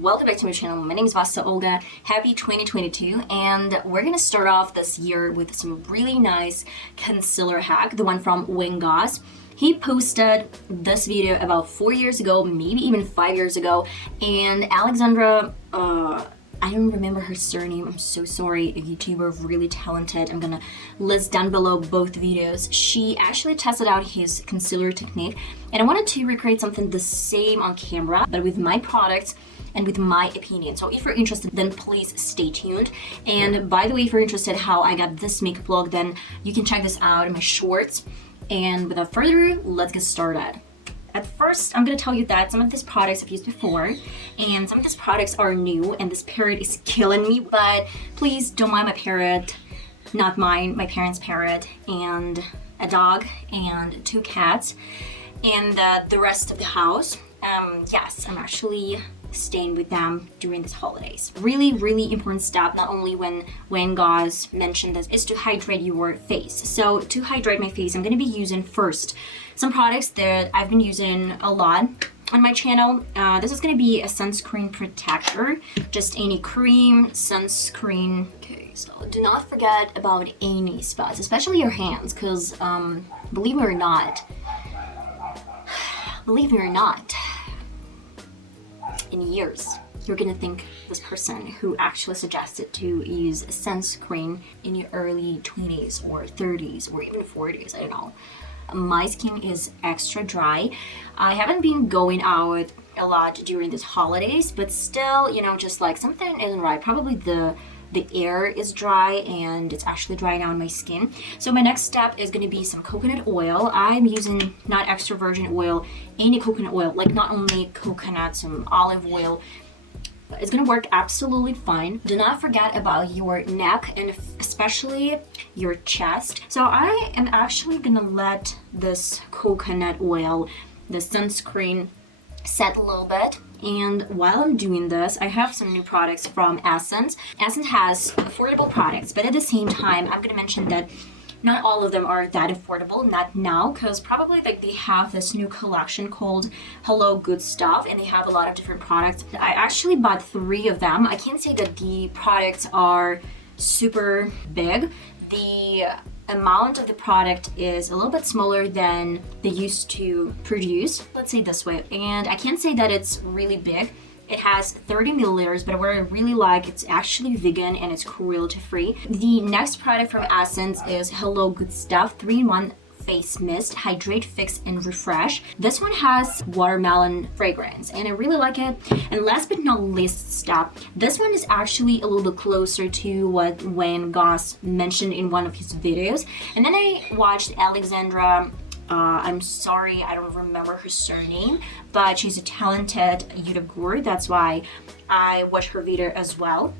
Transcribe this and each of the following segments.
Welcome back to my channel. My name is VassaOlga. Happy 2022, and we're gonna start off this year with some really nice concealer hack, the one from GOSS'S. He posted this video about 4 years ago, maybe even 5 years ago, and Alexandra, I don't remember her surname, I'm so sorry, a YouTuber, really talented. I'm gonna list down below both videos. She actually tested out his concealer technique, and I wanted to recreate something the same on camera, but with my products and with my opinion. So if you're interested, then please stay tuned. And by the way, if you're interested how I got this makeup look, then you can check this out in my shorts. And without further ado, let's get started. At first, I'm gonna tell you that some of these products I've used before, and some of these products are new, and this parrot is killing me, but please don't mind my parrot, not mine, my parents' parrot, and a dog, and 2 cats, and the rest of the house. Yes, I'm actually staying with them during these holidays. Really important step, not only when GOSS'S mentioned this, is to hydrate your face. So to hydrate my face, I'm gonna be using first some products that I've been using a lot on my channel. This is gonna be a sunscreen protector, just any cream, sunscreen. Okay, so do not forget about any spots, especially your hands, because believe it or not, in years, you're gonna think this person who actually suggested to use sunscreen in your early 20s or 30s or even 40s, I don't know. My skin is extra dry. I haven't been going out a lot during these holidays, but still, you know, just like something isn't right. Probably the air is dry, and it's actually dry now on my skin. So my next step is going to be some coconut oil. I'm using not extra virgin oil, any coconut oil, like not only coconut, some olive oil. It's gonna work absolutely fine. Do not forget about your neck and especially your chest. So I am actually gonna let this coconut oil, the sunscreen, set a little bit. And while I'm doing this, I have some new products from Essence. Essence has affordable products, but at the same time, I'm gonna mention that not all of them are that affordable, not now, because probably like they have this new collection called Hello Good Stuff, and they have a lot of different products. I actually bought 3 of them. I can't say that the products are super big. The amount of the product is a little bit smaller than they used to produce, let's say this way, and I can't say that it's really big. It has 30 milliliters, but what I really like, it's actually vegan and it's cruelty free. The next product from Essence is Hello Good Stuff 3-in-1 Face Mist, Hydrate, Fix, and Refresh. This one has watermelon fragrance, and I really like it. And last but not least step, this one is actually a little bit closer to what GOSS'S mentioned in one of his videos. And then I watched Alexandra, I'm sorry, I don't remember her surname, but she's a talented YouTuber. That's why I watched her video as well.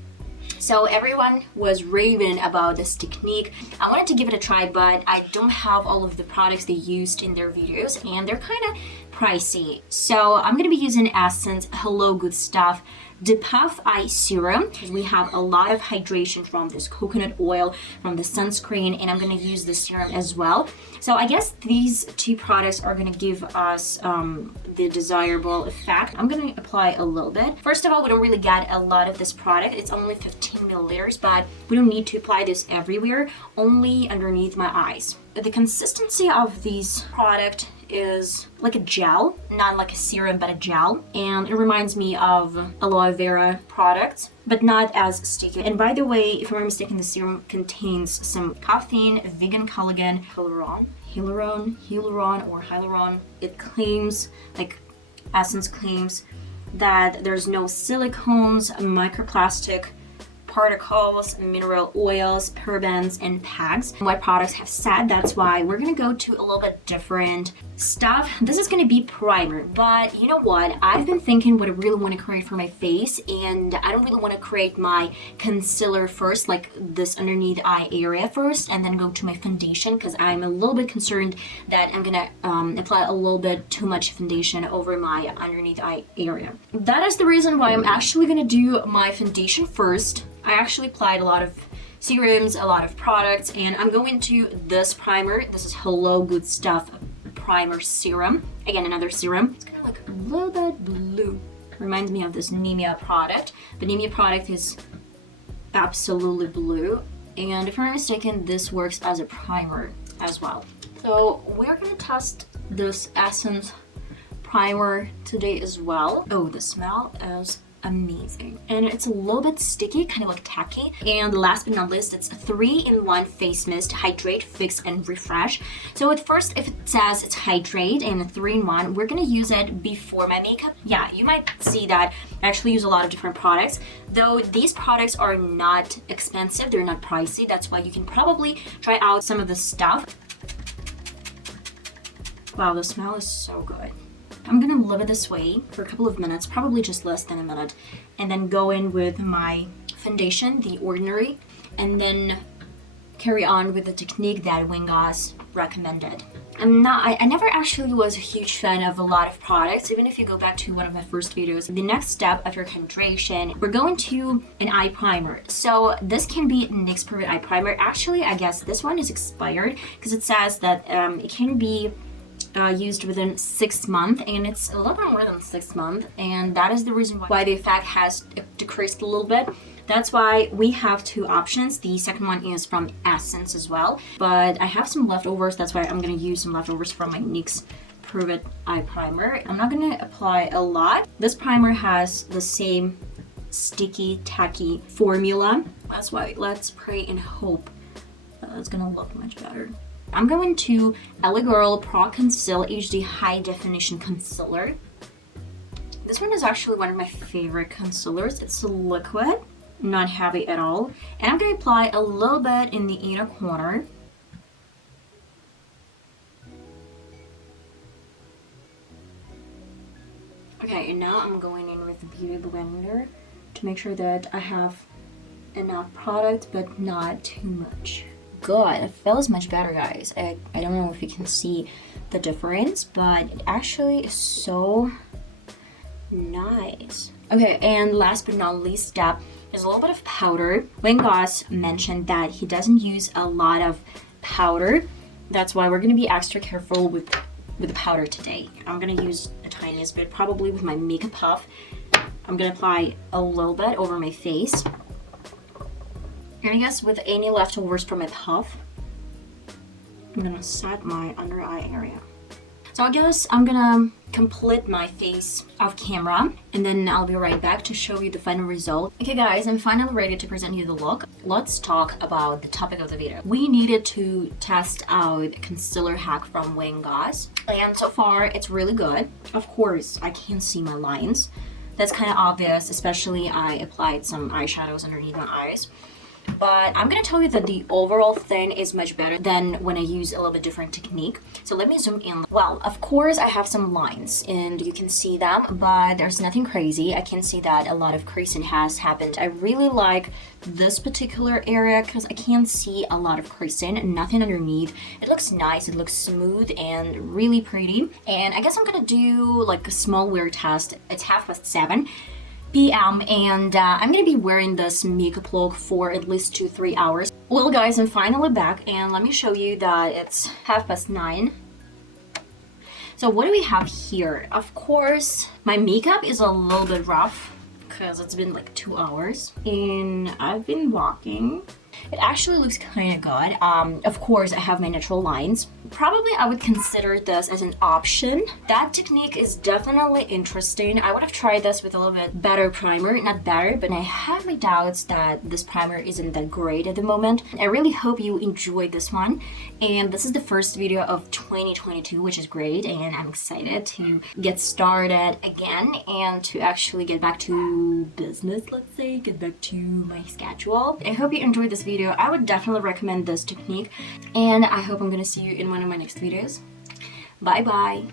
So everyone was raving about this technique. I wanted to give it a try, but I don't have all of the products they used in their videos, and they're kind of pricey. So I'm gonna be using Essence Hello Good Stuff Depuff Eye Serum. We have a lot of hydration from this coconut oil, from the sunscreen, and I'm gonna use the serum as well. So I guess these 2 products are gonna give us the desirable effect. I'm gonna apply a little bit. First of all, we don't really get a lot of this product. It's only 15 milliliters, but we don't need to apply this everywhere, only underneath my eyes. The consistency of this product is like a gel, not like a serum, but a gel, and it reminds me of aloe vera products, but not as sticky. And by the way, if I'm not mistaken, the serum contains some caffeine, vegan collagen, hyaluron. It claims, like Essence claims, that there's no silicones, microplastic particles, mineral oils, parabens, and PAGs. What products have said, that's why we're gonna go to a little bit different stuff. This is gonna be primer, but you know what? I've been thinking what I really want to create for my face, and I don't really want to create my concealer first, like this underneath eye area first, and then go to my foundation, because I'm a little bit concerned that I'm gonna apply a little bit too much foundation over my underneath eye area. That is the reason why I'm actually gonna do my foundation first. I actually applied a lot of serums, a lot of products, and I'm going to this primer. This is Hello Good Stuff Primer Serum. Again, another serum. It's kind of like a little bit blue. reminds me of this Nivea product. The Nivea product is absolutely blue, and if I'm not mistaken, this works as a primer as well. So we're gonna test this Essence primer today as well. Oh, the smell is amazing, and it's a little bit sticky, kind of like tacky. And last but not least, it's a 3-in-1 face mist: hydrate, fix, and refresh. So at first, if it says it's hydrate and a 3-in-1, we're gonna use it before my makeup. Yeah, you might see that I actually use a lot of different products, though these products are not expensive, they're not pricey. That's why you can probably try out some of the stuff. Wow, the smell is so good. I'm gonna leave it this way for a couple of minutes, probably just less than a minute, and then go in with my foundation, the Ordinary, and then carry on with the technique that GOSS'S recommended. I never actually was a huge fan of a lot of products, even if you go back to one of my first videos. The next step after hydration, we're going to an eye primer. So this can be NYX Proof It eye primer. Actually, I guess this one is expired because it says that it can be used within 6 months, and it's a little bit more than 6 months, and that is the reason why the effect has decreased a little bit. That's why we have 2 options. The second one is from Essence as well, but I have some leftovers. That's why I'm gonna use some leftovers from my NYX Proof It eye primer. I'm not gonna apply a lot. This primer has the same sticky, tacky formula. That's why let's pray and hope that it's gonna look much better. I'm going to L.A.Girl Pro.conceal HD.high-definition concealer. This one is actually one of my favorite concealers. It's a liquid, not heavy at all. And I'm going to apply a little bit in the inner corner. Okay, and now I'm going in with the Beauty Blender to make sure that I have enough product, but not too much. Good, it feels much better, guys. I don't know if you can see the difference, but it actually is so nice. Okay, and last but not least step is a little bit of powder. GOSS'S mentioned that he doesn't use a lot of powder. That's why we're gonna be extra careful with the powder today. I'm gonna use the tiniest bit, probably with my makeup puff. I'm gonna apply a little bit over my face. And I guess with any leftovers from my puff, I'm gonna set my under eye area. So I guess I'm gonna complete my face off camera, and then I'll be right back to show you the final result. Okay guys, I'm finally ready to present you the look. Let's talk about the topic of the video. We needed to test out a concealer hack from GOSS'S, and so far it's really good. Of course, I can't see my lines. That's kind of obvious, especially I applied some eyeshadows underneath my eyes. But I'm gonna tell you that the overall thing is much better than when I use a little bit different technique. So let me zoom in. Well, of course I have some lines and you can see them, but there's nothing crazy. I can see that a lot of creasing has happened. I really like this particular area because I can see a lot of creasing, nothing underneath. It looks nice, it looks smooth and really pretty. And I guess I'm gonna do like a small wear test. It's 7:30 p.m. and I'm gonna be wearing this makeup look for at least 2-3 hours. Well guys, I'm finally back, and let me show you that it's 9:30. So what do we have here? Of course, my makeup is a little bit rough because it's been like 2 hours and I've been walking. It actually looks kind of good. Of course, I have my natural lines. Probably I would consider this as an option. That technique is definitely interesting. I would have tried this with a little bit better primer. Not better, but I have my doubts that this primer isn't that great at the moment. I really hope you enjoyed this one. And this is the first video of 2022, which is great. And I'm excited to get started again and to actually get back to business, let's say, get back to my schedule. I hope you enjoyed this video. I would definitely recommend this technique, and I hope I'm gonna see you in one of my next videos. Bye bye.